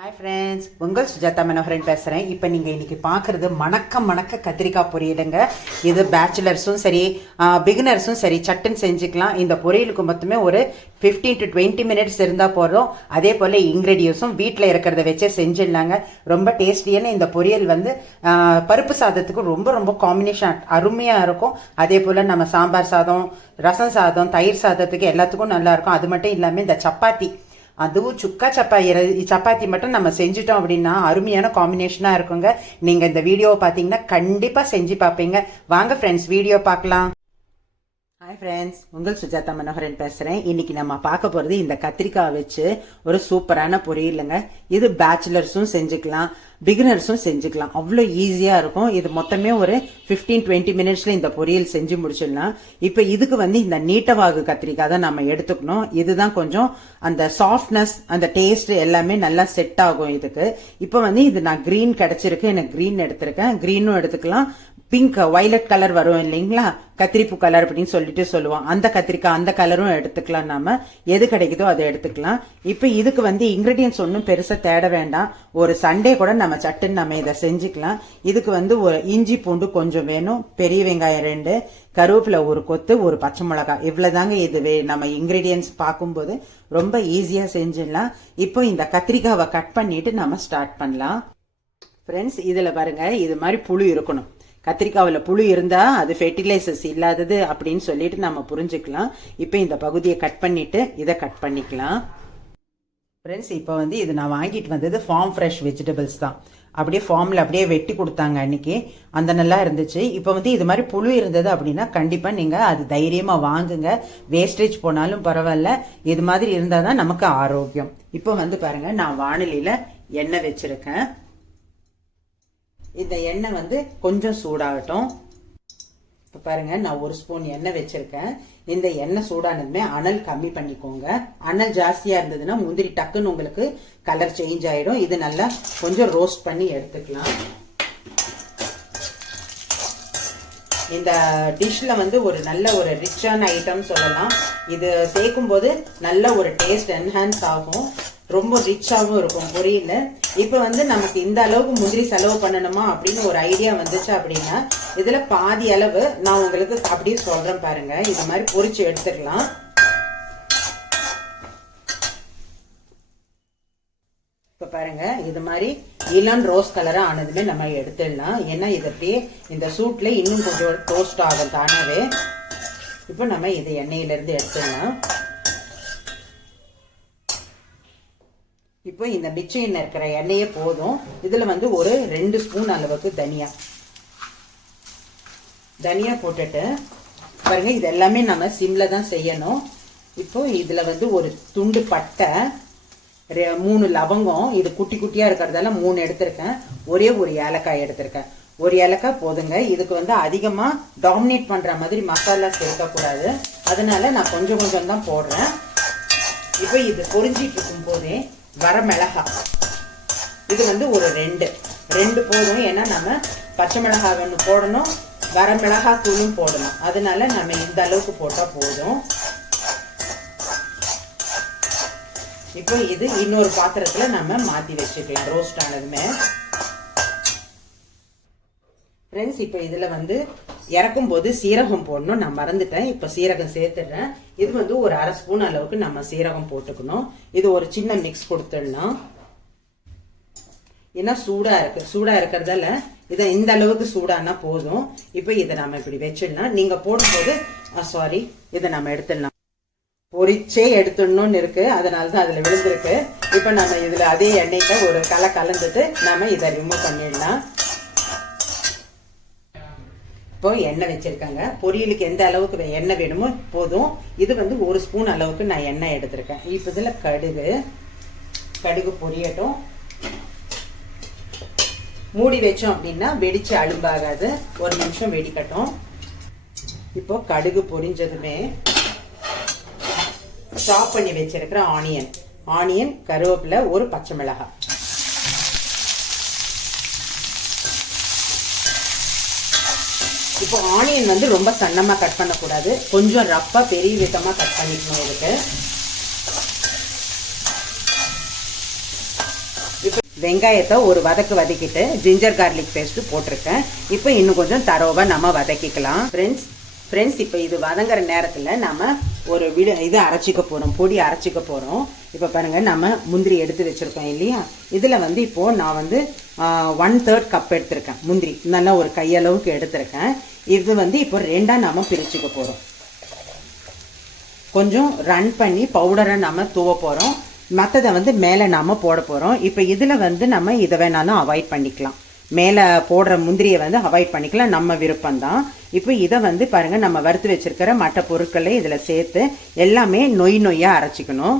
Hi friends உங்கள் சுஜாதா மனோகரன் பேசுகிறேன் இப்போ நீங்கள் இன்றைக்கி பார்க்குறது மணக்க மணக்க கத்திரிக்காய் பொரியலுங்க. இது பேச்சுலர்ஸும் சரி பிகினர்ஸும் சரி. சட்டுன்னு செஞ்சுக்கலாம். இந்த பொரியலுக்கு மொத்தமே ஒரு 15 டு டுவெண்ட்டி மினிட்ஸ் இருந்தால் போகிறோம் அதே போல் இன்க்ரீடியன்ஸும் வீட்டில் இருக்கிறத வச்சே செஞ்சிடலாங்க. ரொம்ப டேஸ்டியான இந்த பொரியல் வந்து பருப்பு சாதத்துக்கு ரொம்ப ரொம்ப காம்பினேஷன் அருமையாக இருக்கும். அதே போல் நம்ம சாம்பார் சாதம் ரசம் சாதம் தயிர் சாதத்துக்கு எல்லாத்துக்கும் நல்லாயிருக்கும் அது மட்டும் இல்லாமல் இந்த சப்பாத்தி அதுவும் சுக்கா சப்பா சப்பாத்தி மட்டும் நம்ம செஞ்சுட்டோம் அப்படின்னா அருமையான காம்பினேஷனாக இருக்குங்க. நீங்கள் இந்த வீடியோவை பார்த்தீங்கன்னா கண்டிப்பாக செஞ்சு பார்ப்பீங்க வாங்க ஃப்ரெண்ட்ஸ் வீடியோ பார்க்கலாம். ஹாய் ஃப்ரெண்ட்ஸ் உங்கள் சுஜாதா மனோகரன் பேசுகிறேன் இன்னைக்கு நம்ம பார்க்க போகிறது இந்த கத்திரிக்காய் வச்சு ஒரு சூப்பரான பொரியலுங்க இது பேச்சுலர்ஸும் செஞ்சுக்கலாம். பிகினர்ஸும் செஞ்சுக்கலாம். அவ்வளோ ஈஸியாக இருக்கும். இது மொத்தமே ஒரு 15 டுவெண்ட்டி மினிட்ஸில் இந்த பொரியல் செஞ்சு முடிச்சிடலாம். இப்போ இதுக்கு வந்து இந்த நீட்டவாகு கத்திரிக்காய் தான் நம்ம எடுத்துக்கணும். இதுதான் கொஞ்சம் அந்த சாஃப்ட்னஸ் அந்த டேஸ்ட் எல்லாமே நல்லா செட் ஆகும் இதுக்கு. இப்போ வந்து இது நான் க்ரீன் கிடச்சிருக்கு. எனக்கு க்ரீன் எடுத்திருக்கேன். க்ரீனும் எடுத்துக்கலாம். பிங்க் வைலட் கலர் வரும் இல்லைங்களா? கத்திரிப்பூ கலர் அப்படின்னு சொல்லிட்டு சொல்லுவோம். அந்த கத்திரிக்காய் அந்த கலரும் எடுத்துக்கலாம் நாம. எது கிடைக்குதோ அதை எடுத்துக்கலாம். இப்போ இதுக்கு வந்து இன்கிரீடியன்ஸ் ஒன்றும் பெருசாக தேட வேண்டாம். ஒரு சண்டே கூட நம்ம சட்டுன்னு நம்ம இதை செஞ்சுக்கலாம். இதுக்கு வந்து ஒரு இஞ்சி பூண்டு கொஞ்சம் வேணும். பெரிய வெங்காயம் ரெண்டு. கருவேப்பிலை ஒரு கொத்து ஒரு பச்சை மிளகாய். இவ்வளோதாங்க இது வே- நம்ம இன்கிரீடியன்ஸ் பார்க்கும்போது ரொம்ப ஈஸியாக செஞ்சிடலாம். இப்போ இந்த கத்திரிக்காவை கட் பண்ணிட்டு நம்ம ஸ்டார்ட் பண்ணலாம். ஃப்ரெண்ட்ஸ் இதில் பாருங்க இது மாதிரி புழு இருக்கணும். கத்திரிக்காவில் புழு இருந்தால் அது ஃபெர்டிலைசர்ஸ் இல்லாதது அப்படின்னு சொல்லிட்டு நம்ம புரிஞ்சுக்கலாம். இப்போ இந்த பகுதியை கட் பண்ணிட்டு இதை கட் பண்ணிக்கலாம். ஃப்ரெண்ட்ஸ் இப்போ வந்து இது நான் வாங்கிட்டு வந்தது ஃபார்ம் ஃப்ரெஷ் வெஜிடபிள்ஸ் தான். அப்படியே ஃபார்மில் அப்படியே வெட்டி கொடுத்தாங்க அன்னைக்கு. அந்த நல்லா இருந்துச்சு. இப்போ வந்து இது மாதிரி புழு இருந்தது அப்படின்னா கண்டிப்பாக நீங்கள் அது தைரியமாக வாங்குங்க. வேஸ்டேஜ் போனாலும் பரவாயில்ல. இது மாதிரி இருந்தால் தான் நமக்கு ஆரோக்கியம். இப்போ வந்து பாருங்கள் நான் வானிலையில் எண்ணெய் வச்சுருக்கேன். இந்த எண்ணெய் வந்து கொஞ்சம் சூடாகட்டும். இப்போ பாருங்க நான் ஒரு ஸ்பூன் எண்ணெய் வச்சுருக்கேன். இந்த எண்ணெய் சூடானதுமே அனல் கம்மி பண்ணிக்கோங்க. அனல் ஜாஸ்தியாக இருந்ததுன்னா முந்திரி டக்குன்னு உங்களுக்கு கலர் சேஞ்ச் ஆகிடும் இது நல்லா கொஞ்சம் ரோஸ்ட் பண்ணி எடுத்துக்கலாம். இந்த டிஷ்ல வந்து ஒரு நல்ல ஒரு ரிச்சான ஐட்டம் சொல்லலாம். இது சேர்க்கும் போது நல்ல ஒரு டேஸ்ட் என்ஹான்ஸ் ஆகும். ரொம்ப ரிச்சாகவும் இருக்கும் பொரியல் இப்போ வந்து நமக்கு இந்த அளவுக்கு முந்திரி செலவு பண்ணணுமா அப்படின்னு ஒரு ஐடியா வந்துச்சு அப்படின்னா இதுல பாதி அளவு நான் உங்களுக்கு அப்படியே சொல்கிறேன் பாருங்க. இது மாதிரி பொரிச்சு எடுத்துக்கலாம் இப்போ பாருங்க இது மாதிரி இளம் ரோஸ் கலரா ஆனதுமே நம்ம எடுத்துடலாம். ஏன்னா இது அப்படியே இந்த சூட்ல இன்னும் கொஞ்சம் டோஸ்ட் ஆகும் தானாவே. இப்போ நம்ம இதை எண்ணெயில இருந்து எடுத்துடலாம். இப்போ இந்த மிச்சம் எண்ணெய் இருக்கிற எண்ணெயே போதும். இதில் வந்து ஒரு ரெண்டு ஸ்பூன் அளவுக்கு தனியா. தனியா போட்டுட்டு பாருங்க இது எல்லாமே நம்ம சிம்ல தான் செய்யணும். இப்போ இதில் வந்து ஒரு துண்டு பட்டை ரெ- மூணு லவங்கம் இது குட்டி குட்டியாக இருக்கிறதால மூணு எடுத்திருக்கேன். ஒரே ஒரு ஏலக்காய் எடுத்திருக்கேன். ஒரு ஏலக்காய் போதுங்க. இதுக்கு வந்து அதிகமாக டாமினேட் பண்ணுற மாதிரி மசாலா சேர்க்கக்கூடாது. அதனால நான் கொஞ்சம் கொஞ்சம் தான் போடுறேன். இப்போ இது பொறிஞ்சிட்டு இருக்கும் போதே வர மிளகாய் இது வந்து ஒரு ரெண்டு. ரெண்டு போதும். ஏன்னா நம்ம பச்சை மிளகாய் ஒன்று போடணும் வர மிளகாய் தூளும் போடணும். அதனால நம்ம இந்த அளவுக்கு போட்டால் போதும். இப்போ இது இன்னொரு பாத்திரத்துல நம்ம மாத்தி வச்சுக்கலாம். ரோஸ்ட் ஆனதுமே. ஃப்ரெண்ட்ஸ் இப்போ இதுல வந்து இறக்கும் போது சீரகம் போடணும். நான் மறந்துட்டேன். இப்போ சீரகம் சேர்த்துடுறேன் இது வந்து ஒரு அரை ஸ்பூன் அளவுக்கு நம்ம சீரகம் போட்டுக்கணும். இது ஒரு சின்ன மிக்ஸ் கொடுத்துடலாம் ஏன்னா சூடாக இருக்கு. சூடாக இருக்கிறதால இதை இந்த அளவுக்கு சூடானா போதும். இப்போ இதை நம்ம இப்படி வச்சிடலாம். நீங்கள் போடும்போது சாரி இதை நம்ம எடுத்துடலாம். பொரிச்சே எடுத்துடணும்னு இருக்கு. அதனால தான் அதில் விழுந்திருக்கு. இப்போ நம்ம இதில் அதே எண்ணெயில் ஒரு கலை கலந்துட்டு நம்ம இதை ரிமூவ் பண்ணிடலாம். இப்போ எண்ணெய் வச்சுருக்காங்க. பொரியலுக்கு எந்த அளவுக்கு வே- எண்ணெய் வேணுமோ போதும். இது வந்து ஒரு ஸ்பூன் அளவுக்கு நான் எண்ணெய் எடுத்திருக்கேன். இப்போ இதில் கடுகு கடுகு பொரியட்டும். மூடி வச்சோம் அப்படின்னா வெடிச்சு அழும்பாகாது. ஒரு நிமிஷம் வெடிக்கட்டும். இப்போ கடுகு பொரிஞ்சதுமே சாப் பண்ணி வச்சிருக்கிற ஆனியன் ஆனியன் கருவேப்பிலை ஒரு பச்சை மிளகாய். இப்போ ஆனியன் வந்து ரொம்ப சன்னமாக கட் பண்ணக்கூடாது. கொஞ்சம் ரப்பா பெரிய விதமாக கட் பண்ணிக்கணும் இதுக்கு. இப்போ வெங்காயத்தை ஒரு வதக்கு வதக்கிட்டு ஜிஞ்சர் கார்லிக் பேஸ்ட்டு போட்டிருக்கேன். இப்போ இன்னும் கொஞ்சம் தரோவாக நம்ம வதக்கிக்கலாம். ஃப்ரெண்ட்ஸ் ஃப்ரெண்ட்ஸ் இப்போ இது வதங்குற நேரத்தில் நம்ம ஒரு விடு இது அரைச்சிக்க போகிறோம் பொடி அரைச்சிக்க போகிறோம் இப்போ பாருங்கள் நம்ம முந்திரி எடுத்து வச்சுருக்கோம் இல்லையா? இதில் வந்து இப்போது நான் வந்து ஒன் தேர்ட் கப் எடுத்திருக்கேன் முந்திரி. நல்லா ஒரு கையளவுக்கு எடுத்திருக்கேன். இது வந்து இப்போ ரெண்டாக நம்ம பிரிச்சுக்க போகிறோம் கொஞ்சம் ரன் பண்ணி பவுடரை நம்ம தூவ போகிறோம் மற்றதை வந்து மேலே நாம் போட போகிறோம் இப்போ இதில் வந்து நம்ம இதை வேணாலும் அவாய்ட் பண்ணிக்கலாம். மேலே போடுற முந்திரியை வந்து அவாய்ட் பண்ணிக்கலாம். நம்ம விருப்பம்தான். இப்போ இதை வந்து பாருங்கள் நம்ம வறுத்து வச்சுருக்கிற மற்ற பொருட்களை இதில் சேர்த்து எல்லாமே நொய் நொய்யாக அரைச்சிக்கணும்.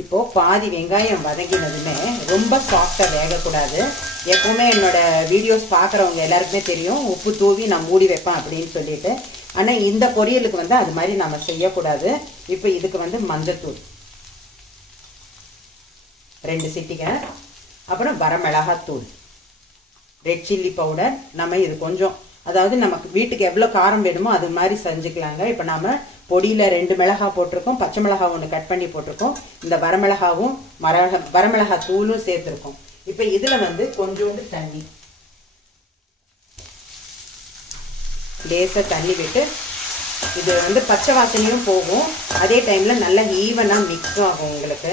இப்போது பாதி வெங்காயம் வதங்கினதுமே ரொம்ப சாஃப்டாக வேகக்கூடாது. எப்போவுமே என்னோடய வீடியோஸ் பார்க்குறவங்க எல்லாருக்குமே தெரியும் உப்பு தூவி நான் மூடி வைப்பேன் அப்படின்னு சொல்லிட்டு. ஆனால் இந்த பொரியலுக்கு வந்து அது மாதிரி நம்ம செய்யக்கூடாது. இப்போ இதுக்கு வந்து மஞ்சத்தூள். ரெண்டு சிட்டிங்க அப்புறம் வரமிளகாத்தூள். ரெட் சில்லி பவுடர் நம்ம இது கொஞ்சம் அதாவது நமக்கு வீட்டுக்கு எவ்வளோ காரம் வேணுமோ அது மாதிரி செஞ்சுக்கலாங்க. இப்போ நாம் பொடியில் ரெண்டு மிளகா போட்டிருக்கோம் பச்சை மிளகா ஒன்று கட் பண்ணி போட்டிருக்கோம். இந்த வரமிளகாவும் மர வரமிளகா தூளும் சேர்த்துருக்கோம். இப்போ இதில் வந்து கொஞ்சோண்டு தண்ணி. லேசாக தண்ணி விட்டு இது வந்து பச்சை வாசனையும் போகும். அதே டைமில் நல்லா ஈவனாக மிக்ஸும் ஆகும் உங்களுக்கு.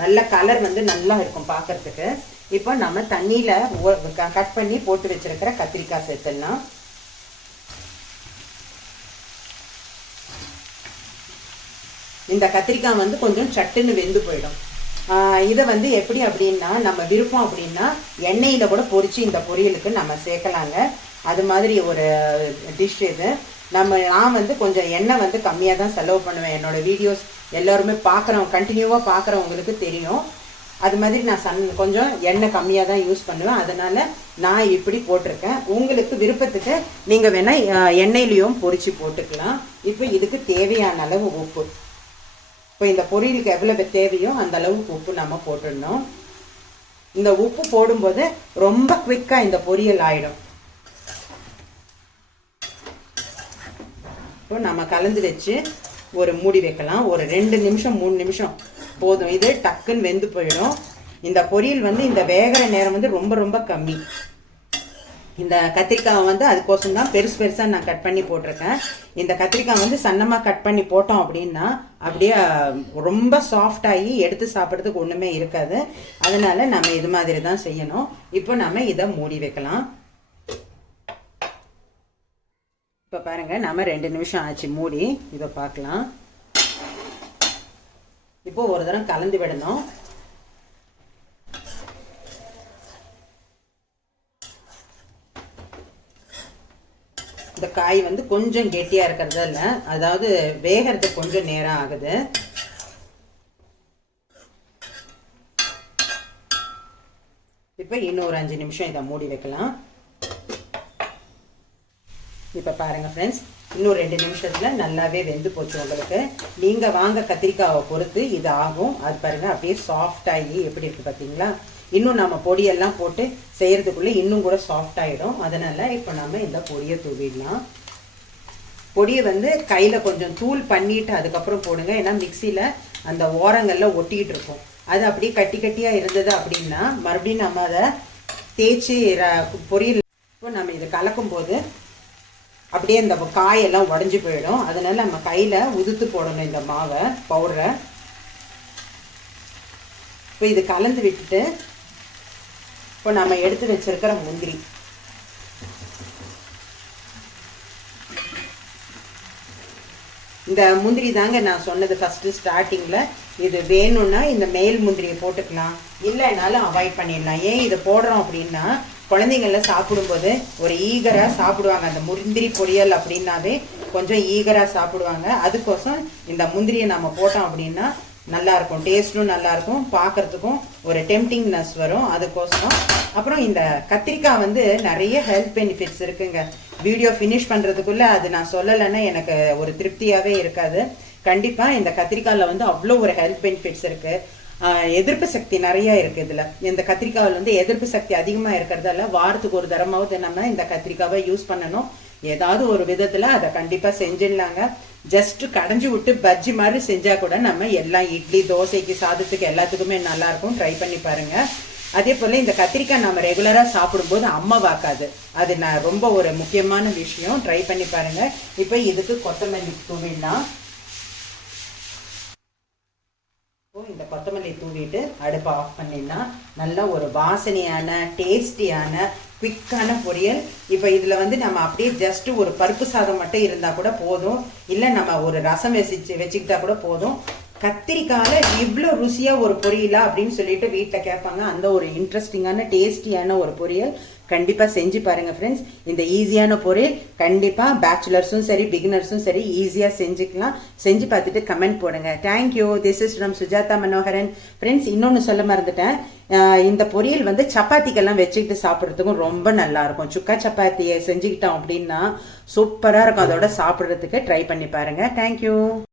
நல்ல கலர் வந்து நல்லா இருக்கும் பார்க்கறதுக்கு. இப்போ நம்ம தண்ணியில் கட் பண்ணி போட்டு வச்சிருக்கிற கத்திரிக்காய் சேர்த்துடலாம். இந்த கத்திரிக்காய் வந்து கொஞ்சம் சட்டுன்னு வெந்து போயிடும். இதை வந்து எப்படி அப்படின்னா நம்ம விருப்பம் அப்படின்னா எண்ணெயில் கூட பொரிச்சு இந்த பொரியலுக்கு நம்ம சேர்க்கலாங்க. அது மாதிரி ஒரு டிஷ் இது. நம்ம நான் வந்து கொஞ்சம் எண்ணெய் வந்து கம்மியாக தான் செலவு பண்ணுவேன். என்னோட வீடியோஸ் எல்லோருமே பார்க்குறவங்க கண்டினியூவாக பார்க்குறவங்களுக்கு தெரியும். அது மாதிரி நான் சன் கொஞ்சம் எண்ணெய் கம்மியாக தான் யூஸ் பண்ணுவேன். அதனால் நான் இப்படி போட்டிருக்கேன். உங்களுக்கு விருப்பத்துக்கு நீங்கள் வேணால் எண்ணெயிலையும் பொறிச்சு போட்டுக்கலாம். இப்போ இதுக்கு தேவையான அளவு உப்பு. இப்போ இந்த பொரியலுக்கு எவ்வளவு தேவையோ அந்த அளவுக்கு உப்பு நம்ம போட்டுடணும். இந்த உப்பு போடும்போது ரொம்ப குவிக்காக இந்த பொரியல் ஆயிடும். இப்போ நம்ம கலந்து வச்சு ஒரு மூடி வைக்கலாம். ஒரு ரெண்டு நிமிஷம் மூணு நிமிஷம். போதும். இது டக்குன்னு வெந்து போயிடும். இந்த பொரியல் வந்து இந்த வேகிற நேரம் வந்து ரொம்ப ரொம்ப கம்மி. இந்த கத்திரிக்காய் வந்து அதுக்கோசம் தான் பெருசு பெருசாக நான் கட் பண்ணி போட்டிருக்கேன். இந்த கத்திரிக்காய் வந்து சன்னமாக கட் பண்ணி போட்டோம் அப்படின்னா அப்படியே ரொம்ப சாஃப்டாகி எடுத்து சாப்பிட்றதுக்கு ஒன்றுமே இருக்காது. அதனால் நம்ம இது மாதிரி தான் செய்யணும். இப்போ நம்ம இதை மூடி வைக்கலாம். இப்போ பாருங்கள் நம்ம ரெண்டு நிமிஷம் ஆச்சு மூடி. இதை பார்க்கலாம் இப்போ ஒரு தரம் கலந்து விடணும். இந்த காய் வந்து கொஞ்சம் கெட்டியாக இருக்கிறதால அதாவது வேகிறது கொஞ்சம் நேரம் ஆகுது. இப்போ இன்னும் ஒரு அஞ்சு நிமிஷம் இதை மூடி வைக்கலாம். இப்போ பாருங்கள் ஃப்ரெண்ட்ஸ் இன்னும் ரெண்டு நிமிஷத்தில் நல்லாவே வெந்து போச்சு உங்களுக்கு. நீங்கள் வாங்க கத்திரிக்காவை பொறுத்து இது ஆகும். அது பாருங்கள் அப்படியே சாஃப்டாகி எப்படி இருக்குது பார்த்தீங்களா இன்னும் நம்ம பொடியெல்லாம் போட்டு செய்கிறதுக்குள்ளே இன்னும் கூட சாஃப்ட் ஆகிடும் அதனால் இப்போ நம்ம இந்த பொடியை தூவிடலாம். பொடியை வந்து கையில் கொஞ்சம் தூள் பண்ணிவிட்டு அதுக்கப்புறம் போடுங்க. ஏன்னா மிக்சியில் அந்த ஓரங்களில் ஒட்டிக்கிட்டு இருக்கும். அது அப்படியே கட்டி கட்டியாக இருந்தது அப்படின்னா மறுபடியும் நம்ம அதை தேய்ச்சி பொரியல் இப்போ நம்ம இதை கலக்கும் போது அப்படியே இந்த காயெல்லாம் உடஞ்சி போயிடும். அதனால நம்ம கையில் உதுத்து போடணும் இந்த மாவை பவுடரை இப்போ இது கலந்து விட்டுட்டு இப்போ நம்ம எடுத்து வச்சிருக்கிற முந்திரி. இந்த முந்திரி தாங்க நான் சொன்னது ஃபஸ்ட்டு ஸ்டார்டிங்கில் இது வேணும்னா இந்த மேல் முந்திரியை போட்டுக்கலாம். இல்லைனாலும் அவாய்ட் பண்ணிடலாம். ஏன் இதை போடுறோம் அப்படின்னா குழந்தைங்கள்லாம் சாப்பிடும்போது ஒரு ஈகராக சாப்பிடுவாங்க. அந்த முந்திரி பொரியல் அப்படின்னாவே கொஞ்சம் ஈகராக சாப்பிடுவாங்க. அதுக்கோசம் இந்த முந்திரியை நம்ம போட்டோம் அப்படின்னா நல்லாயிருக்கும். டேஸ்ட்டும் நல்லாயிருக்கும். பார்க்குறதுக்கும் ஒரு டெம்டிங்னஸ் வரும். அதுக்கோசரம் அப்புறம் இந்த கத்திரிக்காய் வந்து நிறைய ஹெல்த் பெனிஃபிட்ஸ் இருக்குங்க. வீடியோ ஃபினிஷ் பண்ணுறதுக்குள்ளே அது நான் சொல்லலைன்னா எனக்கு ஒரு திருப்தியாகவே இருக்காது. கண்டிப்பாக இந்த கத்திரிக்காயில் வந்து அவ்வளோ ஒரு ஹெல்த் பெனிஃபிட்ஸ் இருக்குது எதிர்ப்பு சக்தி நிறைய இருக்குது இதில். இந்த கத்திரிக்காயில் வந்து எதிர்ப்பு சக்தி அதிகமாக இருக்கிறதால வாரத்துக்கு ஒரு தரமாவது நம்ம இந்த கத்திரிக்காவை யூஸ் பண்ணணும். ஏதாவது ஒரு விதத்தில் அதை கண்டிப்பாக செஞ்சிடலாங்க. ஜஸ்ட் கடைஞ்சி விட்டு பஜ்ஜி மாதிரி செஞ்சால் கூட நம்ம எல்லாம் இட்லி தோசைக்கு சாதத்துக்கு எல்லாத்துக்குமே நல்லாயிருக்கும் ட்ரை பண்ணி பாருங்க. அதே போல் இந்த கத்திரிக்காய் நம்ம ரெகுலராக சாப்பிடும்போது அம்மா வாக்காது அது நான் ரொம்ப ஒரு முக்கியமான விஷயம். ட்ரை பண்ணி பாருங்கள் இப்போ இதுக்கு கொத்தமல்லி தூவிடலாம் இப்போ இந்த கொத்தமல்லி தூவிட்டு அடுப்பை ஆஃப் பண்ணினா நல்ல ஒரு வாசனையான டேஸ்டியான குவிக்கான பொரியல். இப்போ இதில் வந்து நம்ம அப்படியே ஜஸ்ட் ஒரு பருப்பு சாதம் மட்டும் இருந்தால் கூட போதும். இல்லை நம்ம ஒரு ரசம் வச்சு வச்சுக்கிட்டா கூட போதும். கத்திரிக்காயில் இவ்வளோ ருசியாக ஒரு பொரியலா அப்படின்னு சொல்லிட்டு வீட்டில் கேட்பாங்க. அந்த ஒரு இன்ட்ரெஸ்டிங்கான டேஸ்டியான ஒரு பொரியல். கண்டிப்பாக செஞ்சு பாருங்கள் ஃப்ரெண்ட்ஸ் இந்த ஈஸியான பொரியல் கண்டிப்பாக பேச்சுலர்ஸும் சரி பிகினர்ஸும் சரி ஈஸியாக செஞ்சுக்கலாம். செஞ்சு பார்த்துட்டு கமெண்ட் போடுங்க. Thank you this is from Sujatha Manoharan friends இன்னொன்று சொல்ல மறந்துட்டேன். இந்த பொரியல் வந்து சப்பாத்திக்கெல்லாம் வச்சுக்கிட்டு சாப்பிட்றதுக்கும் ரொம்ப நல்லாயிருக்கும். சுக்கா சப்பாத்தியை செஞ்சுக்கிட்டோம் அப்படின்னா சூப்பராக இருக்கும். அதோட சாப்பிட்றதுக்கு ட்ரை பண்ணி பாருங்கள் தேங்க்யூ